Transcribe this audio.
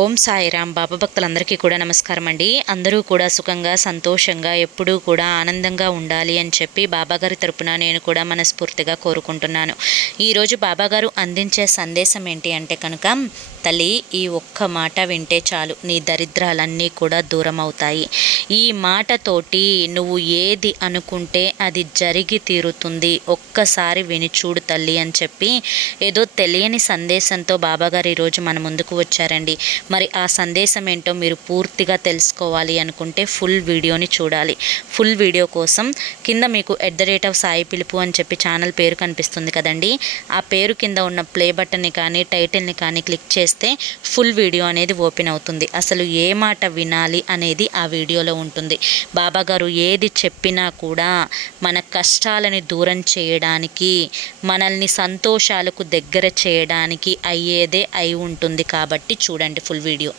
ఓం సాయిరామ్. బాబా భక్తులందరికీ కూడా నమస్కారం అండి. అందరూ కూడా సుఖంగా సంతోషంగా ఎప్పుడూ కూడా ఆనందంగా ఉండాలి అని చెప్పి బాబాగారి తరపున నేను కూడా మనస్ఫూర్తిగా కోరుకుంటున్నాను. ఈరోజు బాబాగారు అందించే సందేశం ఏంటి అంటే కనుక, తల్లి ఈ ఒక్క మాట వింటే చాలు, నీ దరిద్రాలన్నీ కూడా దూరం అవుతాయి. ఈ మాటతోటి నువ్వు ఏది అనుకుంటే అది జరిగి తీరుతుంది. ఒక్కసారి విని చూడు తల్లి అని చెప్పి ఏదో తెలియని సందేశంతో బాబాగారు ఈరోజు మన ముందుకు వచ్చారండి. మరి ఆ సందేశం ఏంటో మీరు పూర్తిగా తెలుసుకోవాలి అనుకుంటే ఫుల్ వీడియోని చూడాలి. ఫుల్ వీడియో కోసం కింద మీకు @సాయి పిలుపు అని చెప్పి ఛానల్ పేరు కనిపిస్తుంది కదండి. ఆ పేరు కింద ఉన్న ప్లే బటన్ని కానీ టైటిల్ని కానీ క్లిక్ చేస్తే ఫుల్ వీడియో అనేది ఓపెన్ అవుతుంది. అసలు ఏ మాట వినాలి అనేది ఆ వీడియోలో ఉంటుంది. బాబాగారు ఏది చెప్పినా కూడా మన కష్టాలని దూరం చేయడానికి, మనల్ని సంతోషాలకు దగ్గర చేయడానికి అయ్యేదే అయి ఉంటుంది. కాబట్టి చూడండి ఫుల్ వీడియో.